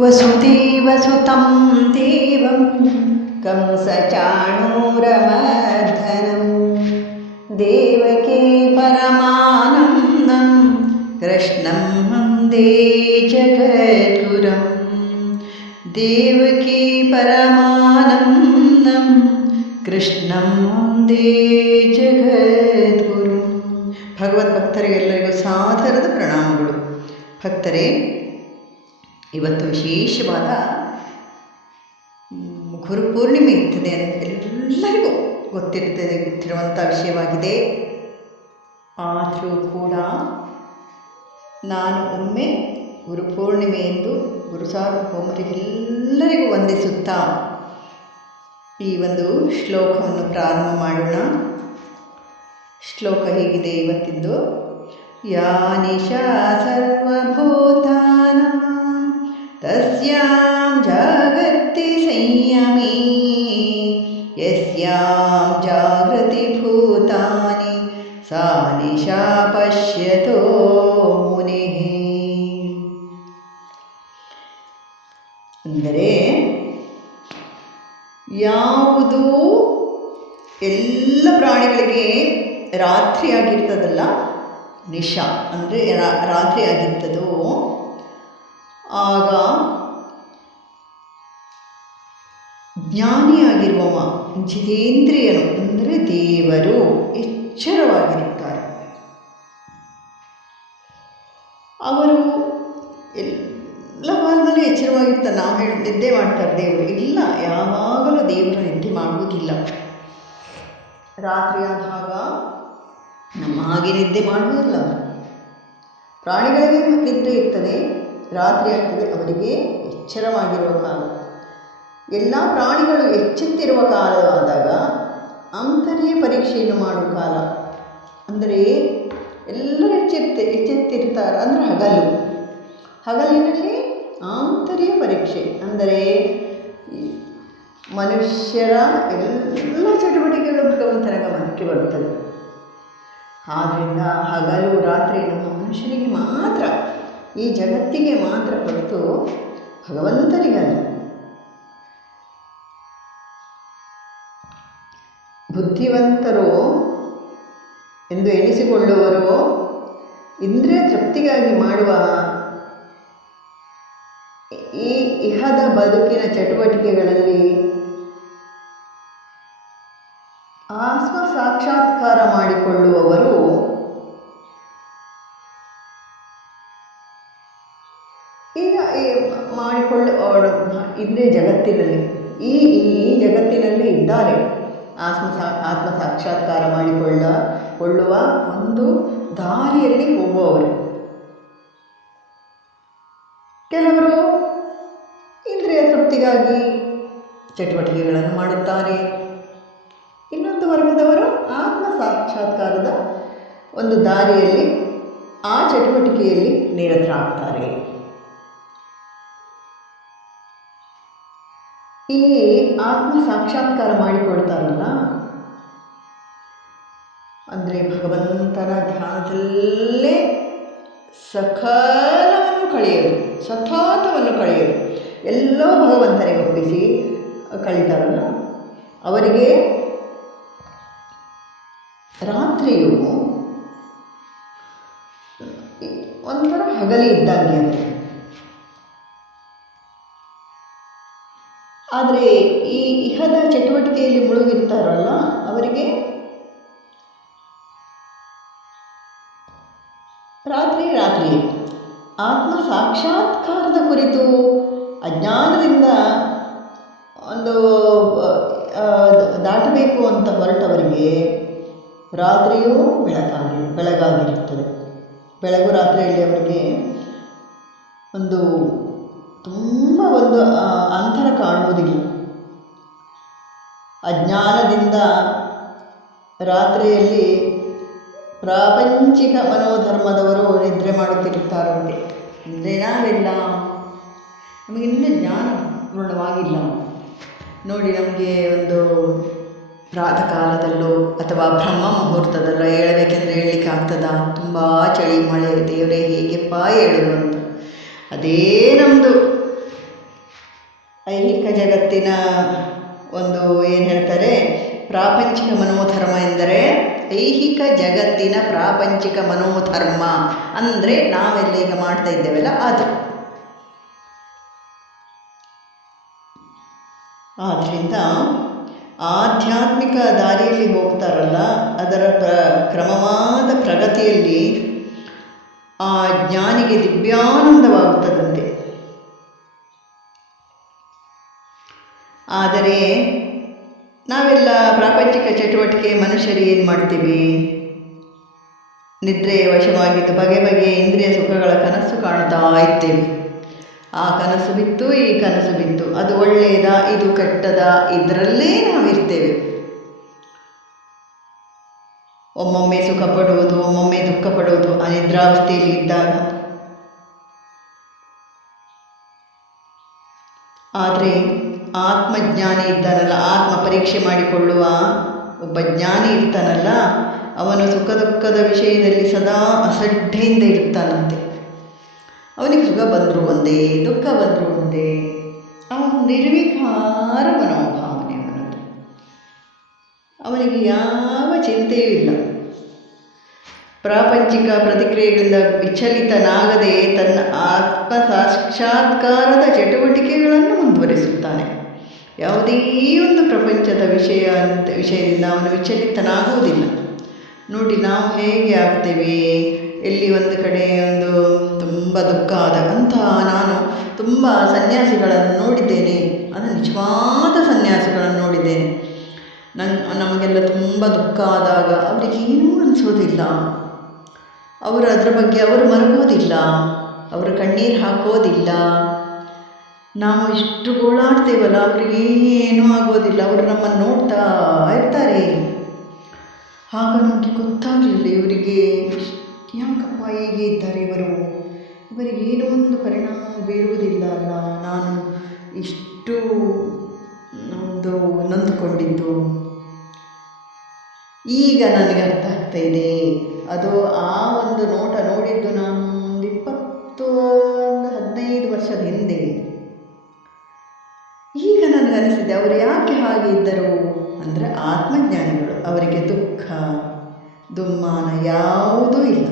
वसुदेवसुतं देवं कंसचाणूरमर्दनं देवके परमानन्दं कृष्णं वन्दे जगद्गुरं देवकी परमानन्दं कृष्णं वन्दे ಜಗದ್ಗುರು ಭಗವದ್ಭಕ್ತರಿಗೆಲ್ಲರಿಗೂ ಸಾದರದ ಪ್ರಣಾಮಗಳು ಭಕ್ತರೇ ಇವತ್ತು ವಿಶೇಷವಾದ ಗುರು ಗುರುಪೂರ್ಣಿಮೆ ಇರ್ತದೆ ಅಂತ ಎಲ್ಲರಿಗೂ ಗೊತ್ತಿರ್ತದೆ ಗೊತ್ತಿರುವಂಥ ವಿಷಯವಾಗಿದೆ. ಆದರೂ ಕೂಡ ನಾನು ಒಮ್ಮೆ ಗುರುಪೂರ್ಣಿಮೆ ಎಂದು ಗುರು ಸಾರ್ವಭೌಮರಿಗೆಲ್ಲರಿಗೂ ವಂದಿಸುತ್ತಾ ಈ ಒಂದು ಶ್ಲೋಕವನ್ನು ಪ್ರಾರಂಭ ಮಾಡೋಣ. ಶ್ಲೋಕ ಹೇಗಿದೆ ಇವತ್ತಿಂದು. ಯಾನಿಶಾ ಸರ್ವಭೂತಾನ ಸಂಯಮೇ ಯಸ್ಯಾಂ ಜಾಗೃತಿ ಭೂತಾನಿ ಸಾ ನಿಶಾ ಪಶ್ಯತೋ ಮುನಿಃ ಅಂದರೆ ಯಾವುದು ಎಲ್ಲ ಪ್ರಾಣಿಗಳಿಗೆ ರಾತ್ರಿ ಆಗಿರ್ತದಲ್ಲ ನಿಶಾ, ಅಂದರೆ ರಾತ್ರಿ ಆಗಿರ್ತದೋ ಆಗ ಜ್ಞಾನಿಯಾಗಿರುವವ ಜಿತೇಂದ್ರಿಯನು ಅಂದರೆ ದೇವರು ಎಚ್ಚರವಾಗಿರುತ್ತಾರೆ. ಅವರು ಎಲ್ಲ ಕಾಲದಲ್ಲಿ ಎಚ್ಚರವಾಗಿರ್ತಾರೆ. ನಾವು ಹೇಳಿ, ನಿದ್ದೆ ಮಾಡ್ತಾರೆ ದೇವರು. ಇಲ್ಲ, ಯಾವಾಗಲೂ ದೇವರು ನಿದ್ದೆ ಮಾಡುವುದಿಲ್ಲ. ರಾತ್ರಿ ಆದಾಗ ನಮ್ಮ ಹಾಗೆ ನಿದ್ದೆ ಮಾಡುವುದಿಲ್ಲ. ಪ್ರಾಣಿಗಳಿಗೆ ನಿದ್ದೆ ಇರ್ತದೆ. ರಾತ್ರಿ ಆಗ್ತದೆ ಅವರಿಗೆ ಎಚ್ಚರವಾಗಿರುವ ಕಾಲ. ಎಲ್ಲ ಪ್ರಾಣಿಗಳು ಎಚ್ಚೆತ್ತಿರುವ ಕಾಲವಾದಾಗ ಆಂತರ್ಯ ಪರೀಕ್ಷೆಯನ್ನು ಮಾಡುವ ಕಾಲ. ಅಂದರೆ ಎಲ್ಲರೂ ಎಚ್ಚೆತ್ತ, ಎಚ್ಚೆತ್ತಿರ್ತಾರೆ, ಅಂದರೆ ಹಗಲು. ಹಗಲಿನಲ್ಲಿ ಆಂತರ್ಯ ಪರೀಕ್ಷೆ. ಅಂದರೆ ಮನುಷ್ಯರ ಎಲ್ಲ ಚಟುವಟಿಕೆಗಳು ಭಗವಂತನ ಗಮನಕ್ಕೆ ಬರುತ್ತದೆ ಆದ್ದರಿಂದ ಹಗಲು, ರಾತ್ರಿ ನಮ್ಮ ಮನುಷ್ಯನಿಗೆ ಮಾತ್ರ ಈ ಜಗತ್ತಿಗೆ ಮಾತ್ರ ಹೊರತು ಭಗವಂತನಿಗಲ್ಲ. ಬುದ್ಧಿವಂತರು ಎಂದು ಎಣಿಸಿಕೊಳ್ಳುವರು ಇಂದ್ರಿಯ ತೃಪ್ತಿಗಾಗಿ ಮಾಡುವ ಈ ಇಹದ ಬದುಕಿನ ಚಟುವಟಿಕೆಗಳಲ್ಲಿ ಆತ್ಮ ಸಾಕ್ಷಾತ್ಕಾರ ಮಾಡಿಕೊಳ್ಳುವವರು ಮಾಡಿಕೊಳ್ಳ ಇಂದ್ರಿಯ ಜಗತ್ತಿನಲ್ಲಿ, ಈ ಈ ಈ ಜಗತ್ತಿನಲ್ಲಿ ಇದ್ದಾರೆ ಆತ್ಮ ಸಾ, ಆತ್ಮ ಸಾಕ್ಷಾತ್ಕಾರ ಮಾಡಿಕೊಳ್ಳ, ಕೊಳ್ಳುವ ಒಂದು ದಾರಿಯಲ್ಲಿ ಹೋಗುವವರು ಕೆಲವರು ಇಂದ್ರಿಯ ತೃಪ್ತಿಗಾಗಿ ಚಟುವಟಿಕೆಗಳನ್ನು ಮಾಡುತ್ತಾರೆ. ಇನ್ನೊಂದು ವರ್ಗದವರು ಆತ್ಮ ಸಾಕ್ಷಾತ್ಕಾರದ ಒಂದು ದಾರಿಯಲ್ಲಿ, ಆ ಚಟುವಟಿಕೆಯಲ್ಲಿ ನಿರತರಾಗ್ತಾರೆ. ಈ ಆತ್ಮ ಸಾಕ್ಷಾತ್ಕಾರ ಮಾಡಿಕೊಳ್ತಾರಲ್ಲ? ಅಂದರೆ ಭಗವಂತನ ಧ್ಯಾನದಲ್ಲೇ ಸಕಲವನ್ನು ಕಳೆಯೋದು, ಸತತವನ್ನು ಕಳೆಯೋದು. ಎಲ್ಲೋ ಭಗವಂತನಿಗೆ ಒಪ್ಪಿಸಿ ಕಳೀತಾರಲ್ಲ. ಅವರಿಗೆ ರಾತ್ರಿಯು ಒಂಥರ ಹಗಲಿ ಇದ್ದಂಗೆ ಆದರೆ ಈ ಇಹದ ಚಟುವಟಿಕೆಯಲ್ಲಿ ಮುಳುಗಿರ್ತಾರಲ್ಲ ಅವರಿಗೆ? ರಾತ್ರಿ ರಾತ್ರಿ, ಆತ್ಮ ಸಾಕ್ಷಾತ್ಕಾರದ ಕುರಿತು, ಅಜ್ಞಾನದಿಂದ ಒಂದು ದಾಟಬೇಕು ಅಂತ ಹೊರಟವರಿಗೆ ರಾತ್ರಿಯೂ ಬೆಳಕಾಗಿ, ಬೆಳಗಾಗಿರುತ್ತದೆ. ಬೆಳಗು ರಾತ್ರಿಯಲ್ಲಿ ಅವರಿಗೆ ಒಂದು ತುಂಬ ಒಂದು ಅಂತರ ಕಾಣುವುದಿಲ್ಲ. ಅಜ್ಞಾನದಿಂದ ರಾತ್ರಿಯಲ್ಲಿ ಪ್ರಾಪಂಚಿಕ ಮನೋಧರ್ಮದವರು ನಿದ್ರೆ ಮಾಡುತ್ತಿರುತ್ತಾರಂತೆ. ಅಂದರೆ ನಾವೆಲ್ಲ? ನಮಗೆ ಇನ್ನೂ ಜ್ಞಾನ ಪೂರ್ಣವಾಗಿಲ್ಲ. ನೋಡಿ, ನಮಗೆ ಒಂದು ಪ್ರಾತಃ ಕಾಲದಲ್ಲೋ ಅಥವಾ ಬ್ರಹ್ಮ ಮುಹೂರ್ತದಲ್ಲೋ ಹೇಳಬೇಕೆಂದ್ರೆ ಹೇಳಲಿಕ್ಕೆ ಆಗ್ತದಾ? ತುಂಬ ಚಳಿ ಮಳೆ, ದೇವರೇ ಹೇಗೆಪ್ಪ ಹೇಳುವಂತ ಅದೇ ನಮ್ಮದು ಐಹಿಕ ಜಗತ್ತಿನ ಒಂದು ಏನು ಹೇಳ್ತಾರೆ, ಪ್ರಾಪಂಚಿಕ ಮನೋಧರ್ಮ ಎಂದರೆ ಐಹಿಕ ಜಗತ್ತಿನ ಪ್ರಾಪಂಚಿಕ ಮನೋಧರ್ಮ. ಅಂದರೆ ನಾವೆಲ್ಲ ಈಗ ಮಾಡ್ತಾ ಇದ್ದೇವಲ್ಲ ಅದು ಆದ್ದರಿಂದ ಆಧ್ಯಾತ್ಮಿಕ ದಾರಿಯಲ್ಲಿ ಹೋಗ್ತಾರಲ್ಲ, ಅದರ ಪ್ರ, ಕ್ರಮವಾದ ಪ್ರಗತಿಯಲ್ಲಿ ಆ ಜ್ಞಾನಿಗೆ ದಿವ್ಯಾನಂದವಾಗುತ್ತದಂತೆ ನಾವೆಲ್ಲ ಪ್ರಾಪಂಚಿಕ ಚಟುವಟಿಕೆ ಮನುಷ್ಯರಿಗೆ ಏನು ಮಾಡ್ತೀವಿ ನಿದ್ರೆಯ ವಶವಾಗಿದ್ದು ಬಗೆ ಬಗೆಯ ಇಂದ್ರಿಯ ಸುಖಗಳ ಕನಸು ಕಾಣ್ತಾ ಇರ್ತೇವೆ ಆ ಕನಸು ಬಿತ್ತು, ಈ ಕನಸು ಬಿತ್ತು. ಅದು ಒಳ್ಳೆಯದ, ಇದು ಕೆಟ್ಟದ, ಇದರಲ್ಲೇ ನಾವಿರ್ತೇವೆ. ಒಮ್ಮೊಮ್ಮೆ ಸುಖ ಪಡುವುದು, ಒಮ್ಮೊಮ್ಮೆ ದುಃಖ ಪಡುವುದು ಆ ನಿದ್ರಾವಸ್ಥೆಯಲ್ಲಿ ಇದ್ದಾಗ. ಆದರೆ ಆತ್ಮಜ್ಞಾನಿ ಇದ್ದಾನಲ್ಲ ಆತ್ಮ ಪರೀಕ್ಷೆ ಮಾಡಿಕೊಳ್ಳುವ ಒಬ್ಬ ಜ್ಞಾನಿ ಇರ್ತಾನಲ್ಲ, ಅವನು ಸುಖ ದುಃಖದ ವಿಷಯದಲ್ಲಿ ಸದಾ ಅಸಡ್ಡೆಯಿಂದ ಇರ್ತಾನಂತೆ ಅವನಿಗೆ ಸುಖ ಬಂದರೂ ಒಂದೇ, ದುಃಖ ಬಂದರೂ ಒಂದೇ. ಅವನು ನಿರ್ವಿಕಾರ ಮನೋಭಾವನೆ ಅವನದು. ಅವನಿಗೆ ಯಾವ ಚಿಂತೆಯೂ ಇಲ್ಲ. ಪ್ರಾಪಂಚಿಕ ಪ್ರತಿಕ್ರಿಯೆಗಳಿಂದ ವಿಚಲಿತನಾಗದೆ ತನ್ನ ಆತ್ಮ ಸಾಕ್ಷಾತ್ಕಾರದ ಚಟುವಟಿಕೆಗಳನ್ನು ಮುಂದುವರಿಸುತ್ತಾನೆ. ಯಾವುದೇ ಒಂದು ಪ್ರಪಂಚದ ವಿಷಯ ಅಂತ ವಿಷಯದಿಂದ ಅವನು ವಿಚಲಿತನಾಗುವುದಿಲ್ಲ. ನೋಡಿ, ನಾವು ಹೇಗೆ ಆಗ್ತೇವೆ? ಎಲ್ಲಿ ಒಂದು ಕಡೆ ಒಂದು ತುಂಬ ದುಃಖ ಆದಾಗ ಅಂತಹ ನಾನು ತುಂಬ ಸನ್ಯಾಸಿಗಳನ್ನು ನೋಡಿದ್ದೇನೆ. ಅದು ನಿಜವಾದ ಸನ್ಯಾಸಿಗಳನ್ನು ನೋಡಿದ್ದೇನೆ. ನನ್ ನಮಗೆಲ್ಲ ತುಂಬ ದುಃಖ ಆದಾಗ ಅವರಿಗೇನೂ ಅನಿಸೋದಿಲ್ಲ. ಅವರು ಅದರ ಬಗ್ಗೆ ಅವರು ಮರಗೋದಿಲ್ಲ ಅವರು ಕಣ್ಣೀರು ಹಾಕೋದಿಲ್ಲ. ನಾವು ಇಷ್ಟು ಗೋಳಾಡ್ತೇವಲ್ಲ, ಅವ್ರಿಗೆ ಏನೂ ಆಗೋದಿಲ್ಲ. ಅವರು ನಮ್ಮನ್ನು ನೋಡ್ತಾ ಇರ್ತಾರೆ. ಆಗ ನಮಗೆ ಗೊತ್ತಾಗಲಿಲ್ಲ, ಇವರಿಗೆ ಯಾಕಪ್ಪ ಹೀಗೆ ಇದ್ದಾರೆ ಇವರು? ಇವರಿಗೆ ಏನೋ ಒಂದು ಪರಿಣಾಮ ಬೀರುವುದಿಲ್ಲ ಅಲ್ಲ. ನಾನು ಇಷ್ಟು ಒಂದು ನೊಂದುಕೊಂಡಿದ್ದು. ಈಗ ನನಗೆ ಅರ್ಥ ಆಗ್ತಾ ಇದೆ. ಅದು ಆ ಒಂದು ನೋಟ ನೋಡಿದ್ದು ನಾನು ಒಂದು ಇಪ್ಪತ್ತು ಒಂದು ಹದಿನೈದು ವರ್ಷದ ಹಿಂದೆ. ಅವರು ಯಾಕೆ ಹಾಗೆ ಇದ್ದರು? ಅಂದರೆ ಆತ್ಮಜ್ಞಾನಿಗಳು. ಅವರಿಗೆ ದುಃಖ, ದುಮ್ಮಾನ ಯಾವುದೂ ಇಲ್ಲ.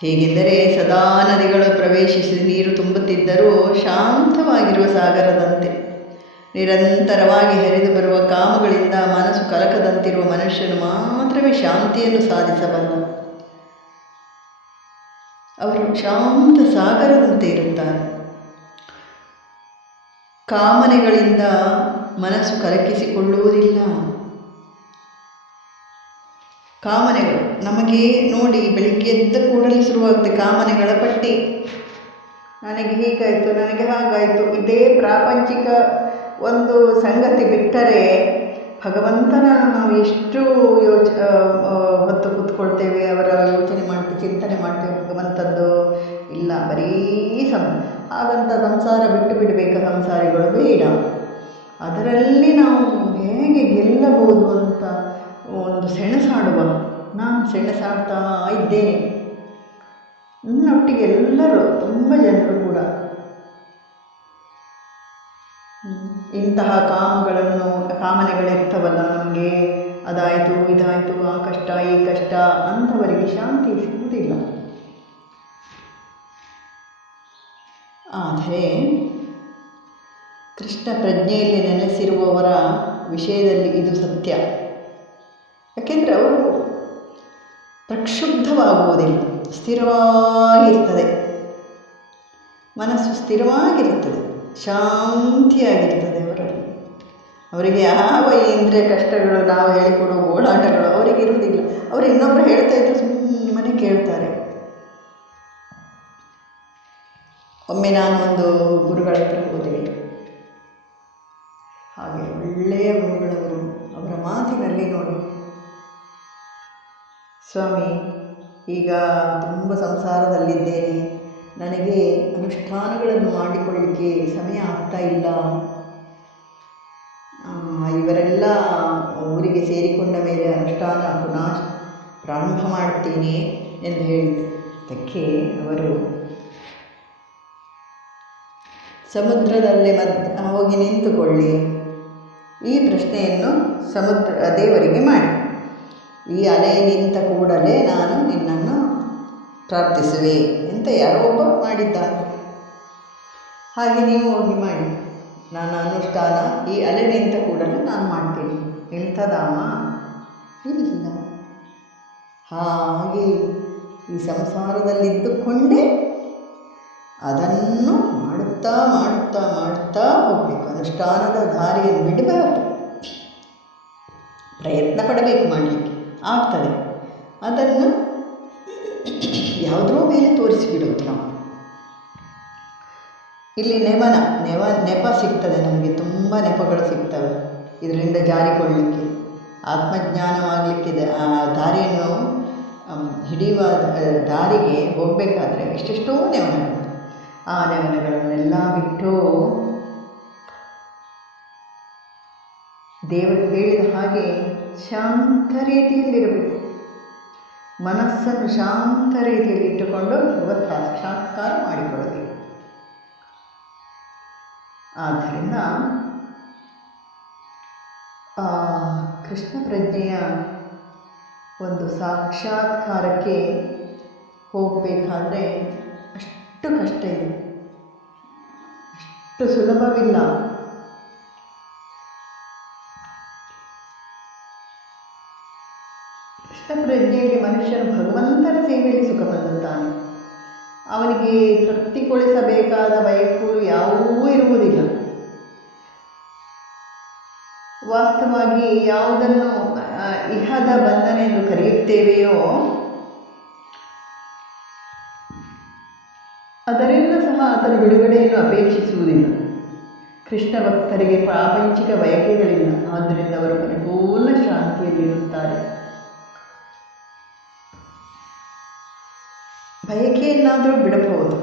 ಹೇಗೆಂದರೆ ಸದಾ ನದಿಗಳು ಪ್ರವೇಶಿಸಿ ನೀರು ತುಂಬುತ್ತಿದ್ದರೂ ಶಾಂತವಾಗಿರುವ ಸಾಗರದಂತೆ, ನಿರಂತರವಾಗಿ ಹರಿದು ಬರುವ ಕಾಮಗಳಿಂದ ಮನಸ್ಸು ಕಲಕದಂತಿರುವ ಮನುಷ್ಯನು ಮಾತ್ರವೇ ಶಾಂತಿಯನ್ನು ಸಾಧಿಸಬಲ್ಲ. ಅವರು ಶಾಂತ ಸಾಗರದಂತೆ ಇರುತ್ತಾರೆ. ಕಾಮನೆಗಳಿಂದ ಮನಸ್ಸು ಕಲಕಿಸಿಕೊಳ್ಳುವುದಿಲ್ಲ ಕಾಮನೆಗಳು ನಮಗೆ ನೋಡಿ ಬೆಳಿಗ್ಗೆ ಎದ್ದ ಕೂಡಲೇ ಶುರುವಾಗುತ್ತೆ ಕಾಮನೆಗಳ ಪಟ್ಟಿ. ನನಗೆ ಹೀಗಾಯಿತು, ನನಗೆ ಹಾಗಾಯಿತು, ಇದೇ ಪ್ರಾಪಂಚಿಕ ಒಂದು ಸಂಗತಿ ಬಿಟ್ಟರೆ ಭಗವಂತನ ನಾವು ಎಷ್ಟು ಯೋಚ ಹೊತ್ತು ಕೂತ್ಕೊಳ್ತೇವೆ, ಅವರ ಯೋಚನೆ ಮಾಡ್ತೀವಿ, ಚಿಂತನೆ ಮಾಡ್ತೇವೆ, ಭಗವಂತದ್ದು ಇಲ್ಲ, ಬರೀ ಸಂ ಹಾಗಂತ ಸಂಸಾರ ಬಿಟ್ಟು ಬಿಡಬೇಕು ಸಂಸಾರಿಗಳು ಬೇಡ. ಅದರಲ್ಲಿ ನಾವು ಹೇಗೆ ಗೆಲ್ಲಬಹುದು ಅಂತ ಒಂದು ಸೆಣಸಾಡುವ. ನಾನು ಸೆಣಸಾಡ್ತಾ ಇದ್ದೇನೆ. ನನ್ನೊಟ್ಟಿಗೆ ಎಲ್ಲರೂ, ತುಂಬ ಜನರು ಕೂಡ. ಇಂತಹ ಕಾಮಗಳನ್ನು, ಕಾಮನೆಗಳಿರ್ತವಲ್ಲ ನಮಗೆ. ಅದಾಯಿತು, ಇದಾಯಿತು, ಆ ಕಷ್ಟ, ಈ ಕಷ್ಟ ಅಂಥವರಿಗೆ ಶಾಂತಿ ಸಿಗುವುದಿಲ್ಲ. ಆದರೆ ಕೃಷ್ಣ ಪ್ರಜ್ಞೆಯಲ್ಲಿ ನೆಲೆಸಿರುವವರ ವಿಷಯದಲ್ಲಿ ಇದು ಸತ್ಯ. ಯಾಕೆಂದರೆ ಅವರು ಪ್ರಕ್ಷುಬ್ಧವಾಗುವುದಿಲ್ಲ, ಸ್ಥಿರವಾಗಿರ್ತದೆ. ಮನಸ್ಸು ಸ್ಥಿರವಾಗಿರುತ್ತದೆ, ಶಾಂತಿಯಾಗಿರ್ತದೆ ಅವರಲ್ಲಿ. ಅವರಿಗೆ ಯಾವ ಇಂದ್ರಿಯ ಕಷ್ಟಗಳು, ನಾವು ಓಡಾಟಗಳು ಅವರಿಗೆ ಇರುವುದಿಲ್ಲ ಅವರು ಇನ್ನೊಬ್ಬರು ಹೇಳ್ತಾ ಇದ್ರು ಒಮ್ಮೆ ನಾನು ಒಂದು ಗುರುಗಳ ಹತ್ರ ಹೋದೆ. ಹಾಗೆ ಒಳ್ಳೆಯ ಗುರುಗಳವರು ಅವರ ಮಾತಿನಲ್ಲಿ ನೋಡಿ. ಸ್ವಾಮಿ, ಈಗ ತುಂಬ ಸಂಸಾರದಲ್ಲಿದ್ದೇನೆ. ನನಗೆ ಅನುಷ್ಠಾನಗಳನ್ನು ಮಾಡಿಕೊಳ್ಳಿಕ್ಕೆ ಸಮಯ ಆಗ್ತಾ ಇಲ್ಲ. ಇವರೆಲ್ಲ ಊರಿಗೆ ಸೇರಿಕೊಂಡ ಮೇಲೆ ಅನುಷ್ಠಾನ ಪುನಃ ಪ್ರಾರಂಭ ಮಾಡ್ತೀನಿ ಎಂದು ಹೇಳಿದ್ದಕ್ಕೆ ಅವರು ಸಮುದ್ರದಲ್ಲಿ ಮದ್ ಹೋಗಿ ನಿಂತುಕೊಳ್ಳಿ. ಈ ಪ್ರಶ್ನೆಯನ್ನು ಸಮುದ್ರ ದೇವರಿಗೆ ಮಾಡಿ. ಈ ಅಲೆ ನಿಂತ ಕೂಡಲೇ ನಾನು ನಿನ್ನನ್ನು ಪ್ರಾರ್ಥಿಸುವೆ ಅಂತ ಯಾರೋ ಒಬ್ಬ ಮಾಡಿದ್ದಾನೆ. ಹಾಗೆ ನೀವು ಹೋಗಿ ಮಾಡಿ. ನಾನು ಅನುಷ್ಠಾನ ಈ ಅಲೆ ನಿಂತ ಕೂಡಲೇ ನಾನು ಮಾಡ್ತೀನಿ. ನಿಲ್ತದಮ್ಮ ಇಲ್ಲ. ಹಾಗೆ ಈ ಸಂಸಾರದಲ್ಲಿದ್ದುಕೊಂಡೇ ಅದನ್ನು ಮಾಡುತ್ತಾ ಮಾಡುತ್ತಾ ಮಾಡುತ್ತಾ ಹೋಗಬೇಕು. ಅನುಷ್ಠಾನದ ದಾರಿಯನ್ನು ಬಿಡಬೇಕು ಪ್ರಯತ್ನ ಪಡಬೇಕು ಮಾಡಲಿಕ್ಕೆ. ಆಗ್ತದೆ. ಅದನ್ನು ಯಾವುದೋ ಮೇಲೆ ತೋರಿಸಿಬಿಡೋದು ನಾವು. ಇಲ್ಲಿ ನೆವನ, ನೆವ, ನೆಪ ಸಿಗ್ತದೆ ನಮಗೆ. ತುಂಬ ನೆಪಗಳು ಸಿಗ್ತವೆ. ಇದರಿಂದ ಜಾರಿಕೊಳ್ಳಲಿಕ್ಕೆ ಆತ್ಮಜ್ಞಾನವಾಗಲಿಕ್ಕಿದೆ. ಆ ದಾರಿಯನ್ನು ಹಿಡಿಯುವ ದಾರಿಗೆ ಹೋಗಬೇಕಾದ್ರೆ ಎಷ್ಟೆಷ್ಟೋ ನೆವನಗಳು. ಆ ಮನೆಗಳನ್ನೆಲ್ಲ ಬಿಟ್ಟು ದೇವರು ಹೇಳಿದ ಹಾಗೆ ಶಾಂತ ರೀತಿಯಲ್ಲಿರಬೇಕು ಮನಸ್ಸನ್ನು ಶಾಂತ ರೀತಿಯಲ್ಲಿ ಇಟ್ಟುಕೊಂಡು ಭಗವತ್ ಸಾಕ್ಷಾತ್ಕಾರ ಮಾಡಿಕೊಳ್ಳಬೇಕು. ಆದ್ದರಿಂದ ಕೃಷ್ಣ ಪ್ರಜ್ಞೆಯ ಒಂದು ಸಾಕ್ಷಾತ್ಕಾರಕ್ಕೆ ಹೋಗಬೇಕಾದ್ರೆ ಅಷ್ಟು ಕಷ್ಟ ಇದೆ. ಅಷ್ಟು ಸುಲಭವಿಲ್ಲ. ಕೃಷ್ಣ ಪ್ರಜ್ಞೆಯಲ್ಲಿ ಮನುಷ್ಯನು ಭಗವಂತನ ಸೇವೆಯಲ್ಲಿ ಸುಖ ಹೊಂದುತ್ತಾನೆ ಅವನಿಗೆ ತೃಪ್ತಿಗೊಳಿಸಬೇಕಾದ ಬಯಕು ಯಾವುವೂ ಇರುವುದಿಲ್ಲ. ವಾಸ್ತವವಾಗಿ ಯಾವುದನ್ನು ಇಹದ ಬಂಧನ ಎಂದು ಕರೆಯುತ್ತೇವೆಯೋ ಅದರಿಂದ ಸಹ ಆತನ ಬಿಡುಗಡೆಯನ್ನು ಅಪೇಕ್ಷಿಸುವುದಿಲ್ಲ. ಕೃಷ್ಣ ಭಕ್ತರಿಗೆ ಪ್ರಾಪಂಚಿಕ ಬಯಕೆಗಳಿಲ್ಲ. ಆದ್ದರಿಂದ ಅವರು ಪರಿಪೂರ್ಣ ಶಾಂತಿಯಲ್ಲಿರುತ್ತಾರೆ ಬಯಕೆಯನ್ನಾದರೂ ಬಿಡಬಹುದು.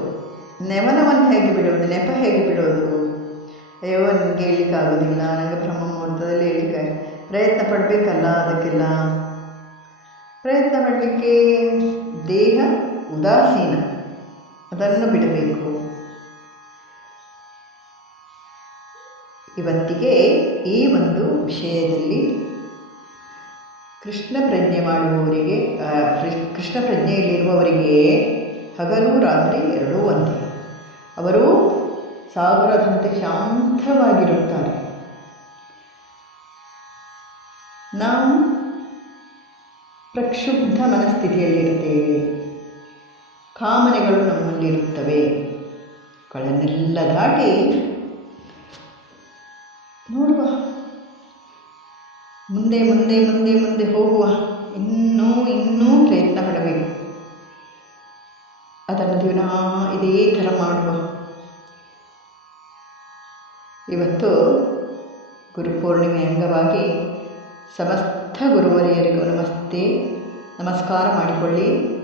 ನೆವನವನ್ನು ಹೇಗೆ ಬಿಡೋದು ನೆಪ ಹೇಗೆ ಬಿಡೋದು ಅಯ್ಯೋ ನನಗೆ ಹೇಳಲಿಕ್ಕಾಗೋದಿಲ್ಲ ನನಗೆ ಬ್ರಹ್ಮ ಮುಹೂರ್ತದಲ್ಲಿ ಹೇಳಲಿಕ್ಕೆ ಪ್ರಯತ್ನ ಪಡಬೇಕಲ್ಲ ಅದಕ್ಕೆಲ್ಲ. ಪ್ರಯತ್ನ ಪಡಲಿಕ್ಕೆ ದೇಹ, ಉದಾಸೀನ. ಅದನ್ನು ಬಿಡಬೇಕು. ಇವತ್ತಿಗೆ ಈ ಒಂದು ವಿಷಯದಲ್ಲಿ ಕೃಷ್ಣ ಪ್ರಜ್ಞೆ ಮಾಡುವವರಿಗೆ ಕೃಷ್ಣ ಪ್ರಜ್ಞೆಯಲ್ಲಿರುವವರಿಗೆ ಹಗಲು, ರಾತ್ರಿ ಎರಡೂ ಒಂದೇ. ಅವರು ಸಾಗರದಂತೆ ಶಾಂತವಾಗಿರುತ್ತಾರೆ. ನಾವು ಪ್ರಕ್ಷುಬ್ಧ ಮನಸ್ಥಿತಿಯಲ್ಲಿರ್ತೇವೆ ಕಾಮನೆಗಳು ನಮ್ಮಲ್ಲಿರುತ್ತವೆ. ಗಳನ್ನೆಲ್ಲ ದಾಟಿ ನೋಡುವ. ಮುಂದೆ ಮುಂದೆ ಮುಂದೆ ಮುಂದೆ ಹೋಗುವ. ಇನ್ನೂ ಇನ್ನೂ ಪ್ರಯತ್ನ ಪಡಬೇಕು. ಅದನ್ನು ದಿನ ಇದೇ ಥರ ಮಾಡುವ. ಇವತ್ತು ಗುರುಪೂರ್ಣಿಮೆ ಅಂಗವಾಗಿ ಸಮಸ್ತ ಗುರುವರಿಯರಿಗೂ ನಮಸ್ತೆ. ನಮಸ್ಕಾರ ಮಾಡಿಕೊಳ್ಳಿ.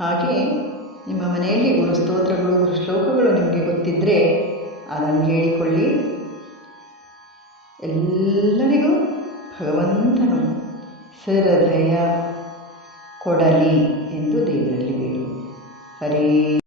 ಹಾಗೆ ನಿಮ್ಮ ಮನೆಯಲ್ಲಿ ಗುರು ಸ್ತೋತ್ರಗಳು ಗುರು ಶ್ಲೋಕಗಳು ನಿಮಗೆ ಗೊತ್ತಿದ್ದರೆ ಅದನ್ನು ಹೇಳಿಕೊಳ್ಳಿ. ಎಲ್ಲರಿಗೂ ಭಗವಂತನು ಸಹೃದಯ ಕೊಡಲಿ ಎಂದು ದೇವರಲ್ಲಿ ಬೇಡು ಹರೇ